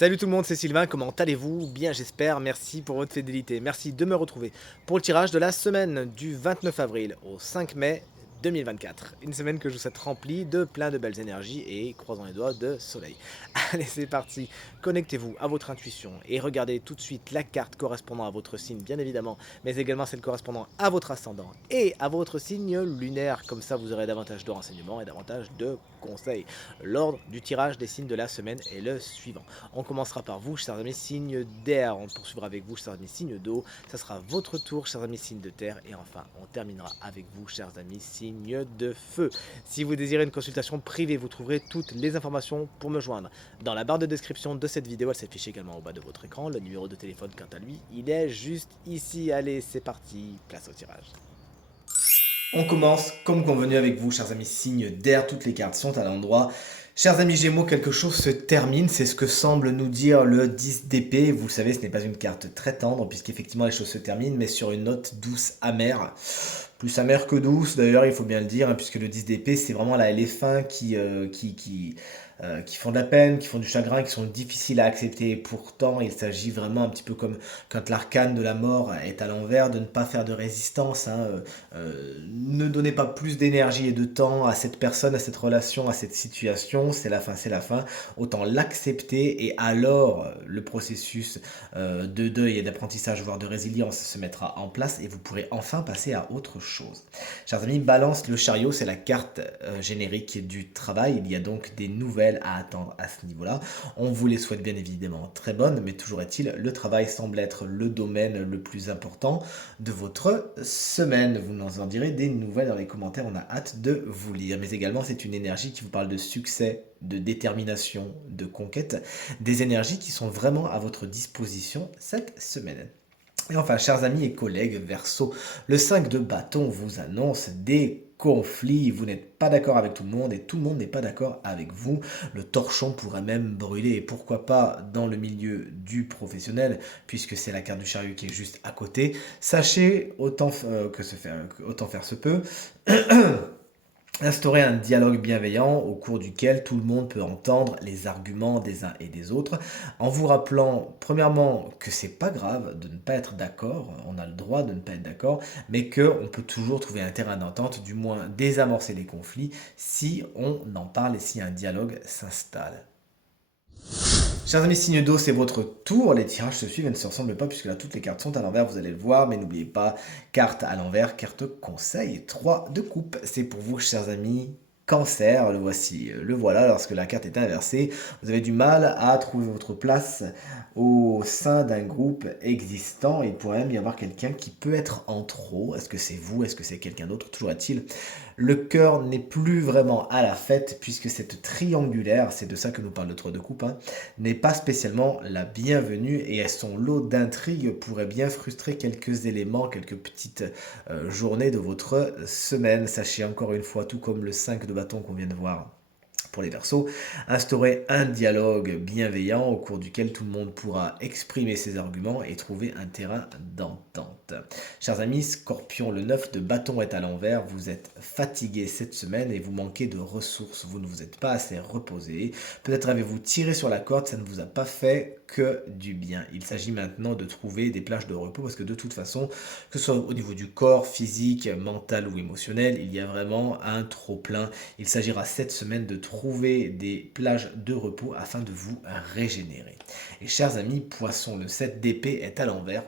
Salut tout le monde, c'est Sylvain, comment allez-vous? Bien j'espère, merci pour votre fidélité. Merci de me retrouver pour le tirage de la semaine du 29 avril au 5 mai 2024. Une semaine que je vous souhaite remplie de plein de belles énergies et, croisons les doigts, de soleil. Allez, c'est parti. Connectez-vous à votre intuition et regardez tout de suite la carte correspondant à votre signe, bien évidemment, mais également celle correspondant à votre ascendant et à votre signe lunaire. Comme ça, vous aurez davantage de renseignements et davantage de conseils. L'ordre du tirage des signes de la semaine est le suivant. On commencera par vous, chers amis, signe d'air. On poursuivra avec vous, chers amis, signe d'eau. Ça sera votre tour, chers amis, signe de terre. Et enfin, on terminera avec vous, chers amis, signe de feu. Si vous désirez une consultation privée, vous trouverez toutes les informations pour me joindre. Dans la barre de description de cette vidéo, elle s'affiche également au bas de votre écran. Le numéro de téléphone, quant à lui, il est juste ici. Allez, c'est parti, place au tirage. On commence comme convenu avec vous, chers amis, signe d'air. Toutes les cartes sont à l'endroit. Chers amis Gémeaux, quelque chose se termine, c'est ce que semble nous dire le 10 d'épée. Vous le savez, ce n'est pas une carte très tendre, puisqu'effectivement les choses se terminent, mais sur une note douce, amère. Plus amère que douce, d'ailleurs, il faut bien le dire, hein, puisque le 10 d'épée, c'est vraiment là les fins qui font de la peine, qui font du chagrin, qui sont difficiles à accepter. Et pourtant, il s'agit vraiment un petit peu comme quand l'arcane de la mort est à l'envers, de ne pas faire de résistance, hein, ne donnez pas plus d'énergie et de temps à cette personne, à cette relation, à cette situation. C'est la fin, c'est la fin. Autant l'accepter et alors le processus de deuil et d'apprentissage, voire de résilience, se mettra en place et vous pourrez enfin passer à autre chose. Chers amis, Balance le chariot, c'est la carte générique du travail. Il y a donc des nouvelles à attendre à ce niveau-là. On vous les souhaite bien évidemment très bonnes, mais toujours est-il, le travail semble être le domaine le plus important de votre semaine. Vous nous en direz des nouvelles dans les commentaires, on a hâte de vous lire. Mais également, c'est une énergie qui vous parle de succès, de détermination, de conquête, des énergies qui sont vraiment à votre disposition cette semaine. Et enfin, chers amis et collègues Verseau, le 5 de bâton vous annonce des conflits. Vous n'êtes pas d'accord avec tout le monde et tout le monde n'est pas d'accord avec vous. Le torchon pourrait même brûler et pourquoi pas dans le milieu du professionnel puisque c'est la carte du chariot qui est juste à côté. Sachez autant faire se peut. Instaurer un dialogue bienveillant au cours duquel tout le monde peut entendre les arguments des uns et des autres, en vous rappelant premièrement que c'est pas grave de ne pas être d'accord, on a le droit de ne pas être d'accord, mais qu'on peut toujours trouver un terrain d'entente, du moins désamorcer les conflits si on en parle et si un dialogue s'installe. Chers amis signes d'eau, c'est votre tour. Les tirages se suivent et ne se ressemblent pas puisque là toutes les cartes sont à l'envers, vous allez le voir, mais n'oubliez pas, carte à l'envers, carte conseil, 3 de coupe. C'est pour vous, chers amis. Cancer, le voici, le voilà, lorsque la carte est inversée, vous avez du mal à trouver votre place au sein d'un groupe existant. Il pourrait même y avoir quelqu'un qui peut être en trop. Est-ce que c'est vous? Est-ce que c'est quelqu'un d'autre? Toujours est-il, le cœur n'est plus vraiment à la fête puisque cette triangulaire, c'est de ça que nous parle le 3 de coupe, hein, n'est pas spécialement la bienvenue et son lot d'intrigues pourrait bien frustrer quelques éléments, quelques petites journées de votre semaine. Sachez encore une fois, tout comme le 5 de bâton qu'on vient de voir pour les Verseaux, instaurer un dialogue bienveillant au cours duquel tout le monde pourra exprimer ses arguments et trouver un terrain d'entente. Chers amis, Scorpion, le 9 de bâton est à l'envers, vous êtes fatigué cette semaine et vous manquez de ressources, vous ne vous êtes pas assez reposé, peut-être avez-vous tiré sur la corde, ça ne vous a pas fait que du bien. Il s'agit maintenant de trouver des plages de repos parce que de toute façon, que ce soit au niveau du corps, physique, mental ou émotionnel, il y a vraiment un trop-plein. Il s'agira cette semaine de trouver des plages de repos afin de vous régénérer. Et chers amis, Poisson, le 7 d'épée est à l'envers.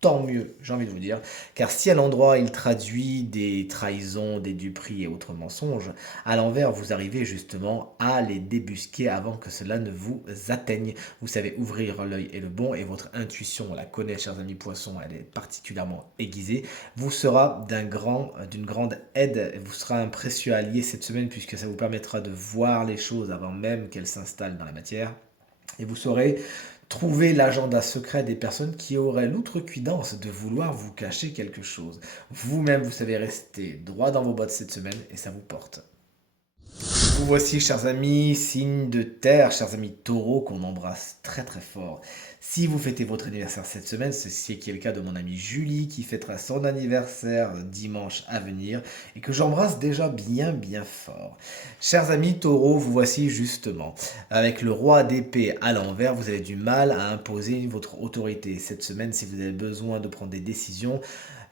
Tant mieux, j'ai envie de vous dire, car si à l'endroit il traduit des trahisons, des duperies et autres mensonges, à l'envers vous arrivez justement à les débusquer avant que cela ne vous atteigne. Vous savez ouvrir l'œil et le bon et votre intuition, on la connaît chers amis Poissons, elle est particulièrement aiguisée, vous sera d'une grande aide, vous sera un précieux allié cette semaine puisque ça vous permettra de voir les choses avant même qu'elles s'installent dans la matière. Et vous saurez trouver l'agenda secret des personnes qui auraient l'outrecuidance de vouloir vous cacher quelque chose. Vous-même, vous savez rester droit dans vos bottes cette semaine et ça vous porte. Vous voici, chers amis, signe de terre, chers amis taureaux, qu'on embrasse très très fort. Si vous fêtez votre anniversaire cette semaine, ceci qui est le cas de mon amie Julie, qui fêtera son anniversaire dimanche à venir, et que j'embrasse déjà bien bien fort. Chers amis taureaux, vous voici justement. Avec le roi d'épée à l'envers, vous avez du mal à imposer votre autorité. Cette semaine, si vous avez besoin de prendre des décisions,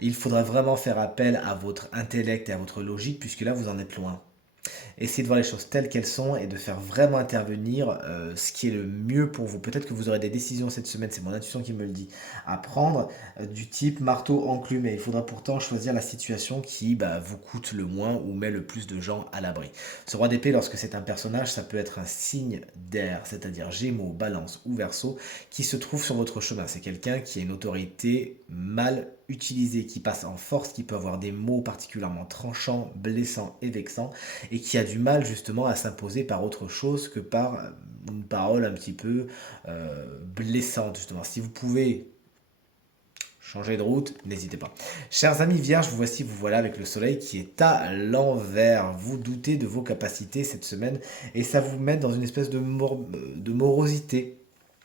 il faudra vraiment faire appel à votre intellect et à votre logique, puisque là, vous en êtes loin. Essayez de voir les choses telles qu'elles sont et de faire vraiment intervenir ce qui est le mieux pour vous. Peut-être que vous aurez des décisions cette semaine, c'est mon intuition qui me le dit, à prendre du type marteau enclume. Et il faudra pourtant choisir la situation qui vous coûte le moins ou met le plus de gens à l'abri. Ce roi d'épée, lorsque c'est un personnage, ça peut être un signe d'air, c'est-à-dire Gémeaux, Balance ou Verseau, qui se trouve sur votre chemin. C'est quelqu'un qui a une autorité mal utilisée, qui passe en force, qui peut avoir des mots particulièrement tranchants, blessants et vexants, et qui a du mal justement à s'imposer par autre chose que par une parole un petit peu blessante justement. Si vous pouvez changer de route, n'hésitez pas. Chers amis vierges, vous voici, vous voilà avec le soleil qui est à l'envers. Vous doutez de vos capacités cette semaine et ça vous met dans une espèce de morosité.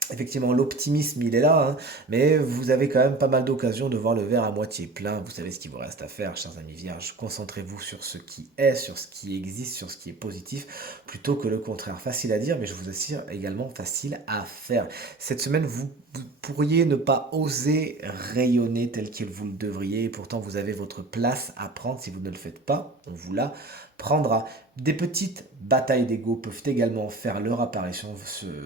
Effectivement, l'optimisme, il est là, hein, mais vous avez quand même pas mal d'occasions de voir le verre à moitié plein. Vous savez ce qu'il vous reste à faire, chers amis vierges. Concentrez-vous sur ce qui est, sur ce qui existe, sur ce qui est positif, plutôt que le contraire. Facile à dire, mais je vous assure également facile à faire. Cette semaine, vous pourriez ne pas oser rayonner tel que vous le devriez, et pourtant vous avez votre place à prendre. Si vous ne le faites pas, on vous la prendra. Des petites batailles d'ego peuvent également faire leur apparition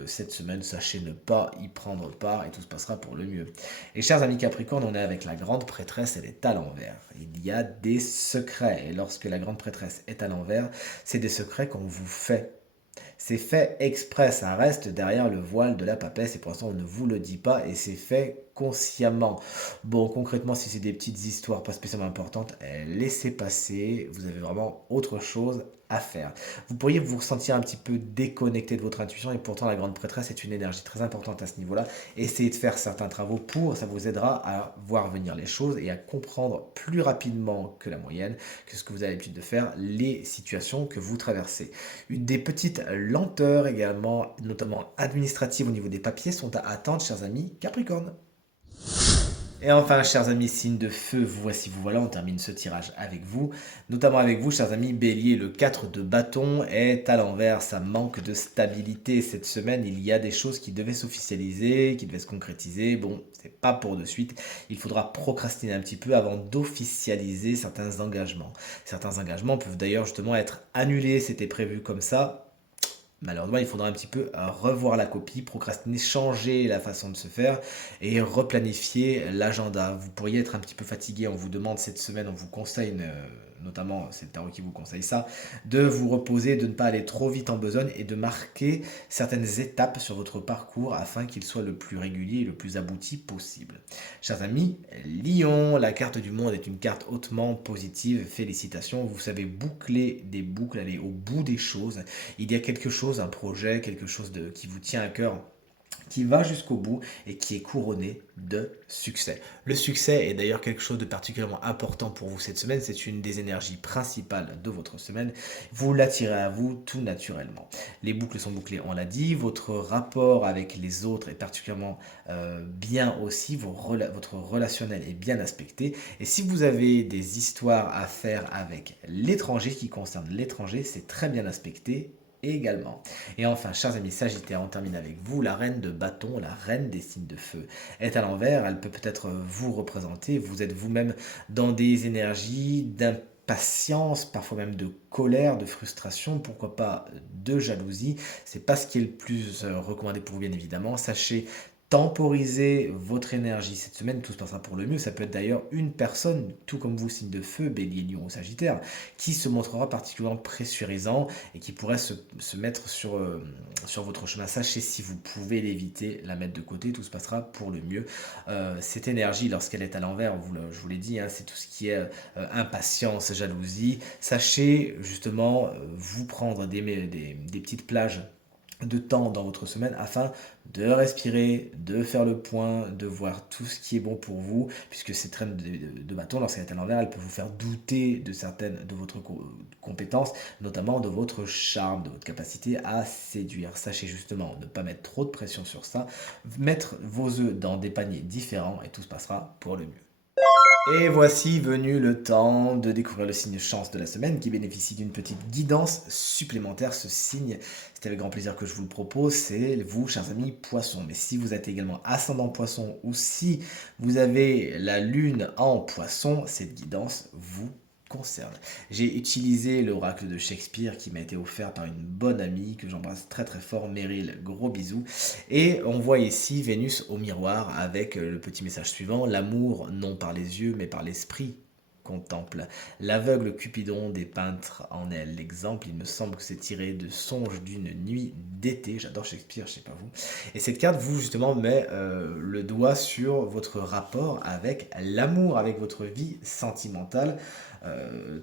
cette semaine. Sachez ne pas y prendre part et tout se passera pour le mieux. Et chers amis Capricorne, on est avec la grande prêtresse, elle est à l'envers. Il y a des secrets et lorsque la grande prêtresse est à l'envers, c'est des secrets qu'on vous fait. C'est fait exprès, ça reste derrière le voile de la papesse et pour l'instant on ne vous le dit pas et c'est fait consciemment. Bon, concrètement, si c'est des petites histoires pas spécialement importantes, laissez passer, vous avez vraiment autre chose à faire. Vous pourriez vous ressentir un petit peu déconnecté de votre intuition et pourtant la grande prêtresse est une énergie très importante à ce niveau-là. Essayez de faire certains travaux ça vous aidera à voir venir les choses et à comprendre plus rapidement que la moyenne, que ce que vous avez l'habitude de faire, les situations que vous traversez. Des petites lenteurs également, notamment administratives au niveau des papiers, sont à attendre, chers amis Capricorne. Et enfin, chers amis, signes de feu, vous voici, vous voilà, on termine ce tirage avec vous, notamment avec vous, chers amis Bélier, le 4 de bâton est à l'envers, ça manque de stabilité cette semaine, il y a des choses qui devaient s'officialiser, qui devaient se concrétiser, bon, c'est pas pour de suite, il faudra procrastiner un petit peu avant d'officialiser certains engagements. Certains engagements peuvent d'ailleurs justement être annulés, c'était prévu comme ça, malheureusement, il faudra un petit peu revoir la copie, procrastiner, changer la façon de se faire et replanifier l'agenda. Vous pourriez être un petit peu fatigué, on vous demande cette semaine, on vous conseille, notamment c'est le tarot qui vous conseille ça, de vous reposer, de ne pas aller trop vite en besogne et de marquer certaines étapes sur votre parcours afin qu'il soit le plus régulier et le plus abouti possible. Chers amis, Lion, la carte du monde est une carte hautement positive, félicitations, vous savez boucler des boucles, aller au bout des choses. Il y a quelque chose, un projet, quelque chose qui vous tient à cœur, qui va jusqu'au bout et qui est couronné de succès. Le succès est d'ailleurs quelque chose de particulièrement important pour vous cette semaine, c'est une des énergies principales de votre semaine, vous l'attirez à vous tout naturellement. Les boucles sont bouclées, on l'a dit, votre rapport avec les autres est particulièrement bien aussi, votre relationnel est bien aspecté, et si vous avez des histoires à faire avec l'étranger, qui concernent l'étranger, c'est très bien aspecté également. Et enfin, chers amis Sagittaires, on termine avec vous. La reine de bâton, la reine des signes de feu, est à l'envers. Elle peut peut-être vous représenter. Vous êtes vous-même dans des énergies d'impatience, parfois même de colère, de frustration, pourquoi pas de jalousie. C'est pas ce qui est le plus recommandé pour vous, bien évidemment. Sachez temporiser votre énergie cette semaine, tout se passera pour le mieux. Ça peut être d'ailleurs une personne, tout comme vous, signe de feu, Bélier, Lion ou Sagittaire, qui se montrera particulièrement pressurisant et qui pourrait se mettre sur votre chemin. Sachez si vous pouvez l'éviter, la mettre de côté, tout se passera pour le mieux. Cette énergie, lorsqu'elle est à l'envers, je vous l'ai dit, hein, c'est tout ce qui est impatience, jalousie. Sachez justement vous prendre des petites plages de temps dans votre semaine afin de respirer, de faire le point, de voir tout ce qui est bon pour vous, puisque ces traînes de bâton, lorsqu'elles est à l'envers, elles peuvent vous faire douter de certaines de votre compétences, notamment de votre charme, de votre capacité à séduire. Sachez justement ne pas mettre trop de pression sur ça, mettre vos œufs dans des paniers différents et tout se passera pour le mieux. Et voici venu le temps de découvrir le signe chance de la semaine qui bénéficie d'une petite guidance supplémentaire. Ce signe, c'est avec grand plaisir que je vous le propose, c'est vous, chers amis poissons. Mais si vous êtes également ascendant poisson ou si vous avez la lune en poisson, cette guidance vous concerne. J'ai utilisé l'oracle de Shakespeare qui m'a été offert par une bonne amie que j'embrasse très très fort, Meryl, gros bisous. Et on voit ici Vénus au miroir avec le petit message suivant, l'amour non par les yeux mais par l'esprit contemple. L'aveugle Cupidon des peintres en est l'exemple. Il me semble que c'est tiré de Songes d'une nuit d'été. J'adore Shakespeare, je sais pas vous. Et cette carte vous justement met le doigt sur votre rapport avec l'amour, avec votre vie sentimentale.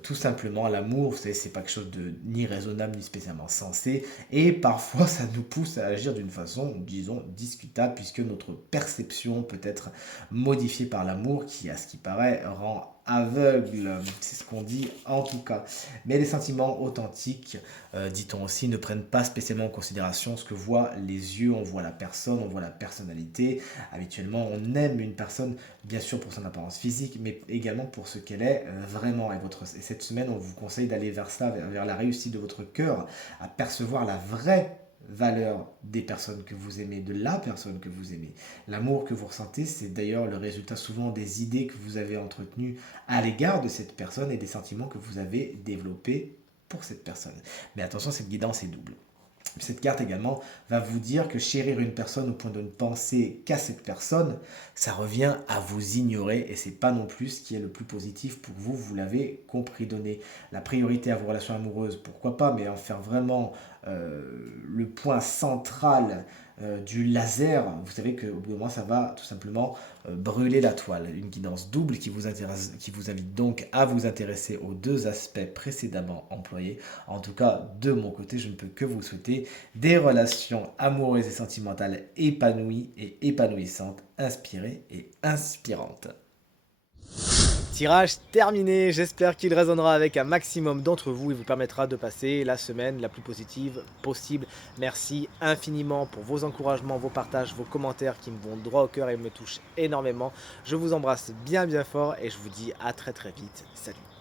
Tout simplement, l'amour, vous savez, c'est pas quelque chose de ni raisonnable ni spécialement sensé, et parfois ça nous pousse à agir d'une façon, disons, discutable, puisque notre perception peut être modifiée par l'amour, qui, à ce qui paraît, rend aveugle, c'est ce qu'on dit en tout cas. Mais les sentiments authentiques, dit-on aussi, ne prennent pas spécialement en considération ce que voient les yeux, on voit la personne, on voit la personnalité. Habituellement, on aime une personne, bien sûr pour son apparence physique, mais également pour ce qu'elle est vraiment. Et cette semaine, on vous conseille d'aller vers ça, vers la réussite de votre cœur, à percevoir la vraie valeur des personnes que vous aimez, de la personne que vous aimez. L'amour que vous ressentez, c'est d'ailleurs le résultat souvent des idées que vous avez entretenues à l'égard de cette personne et des sentiments que vous avez développés pour cette personne. Mais attention, cette guidance est double. Cette carte également va vous dire que chérir une personne au point de ne penser qu'à cette personne, ça revient à vous ignorer et c'est pas non plus ce qui est le plus positif pour vous. Vous l'avez compris, donner la priorité à vos relations amoureuses, pourquoi pas, mais en faire vraiment le point central du laser. Vous savez qu'au bout d'un moment, ça va tout simplement brûler la toile. Une guidance double qui vous invite donc à vous intéresser aux deux aspects précédemment employés. En tout cas, de mon côté, je ne peux que vous souhaiter des relations amoureuses et sentimentales épanouies et épanouissantes, inspirées et inspirantes. Tirage terminé, j'espère qu'il résonnera avec un maximum d'entre vous et vous permettra de passer la semaine la plus positive possible. Merci infiniment pour vos encouragements, vos partages, vos commentaires qui me vont droit au cœur et me touchent énormément. Je vous embrasse bien fort et je vous dis à très très vite. Salut!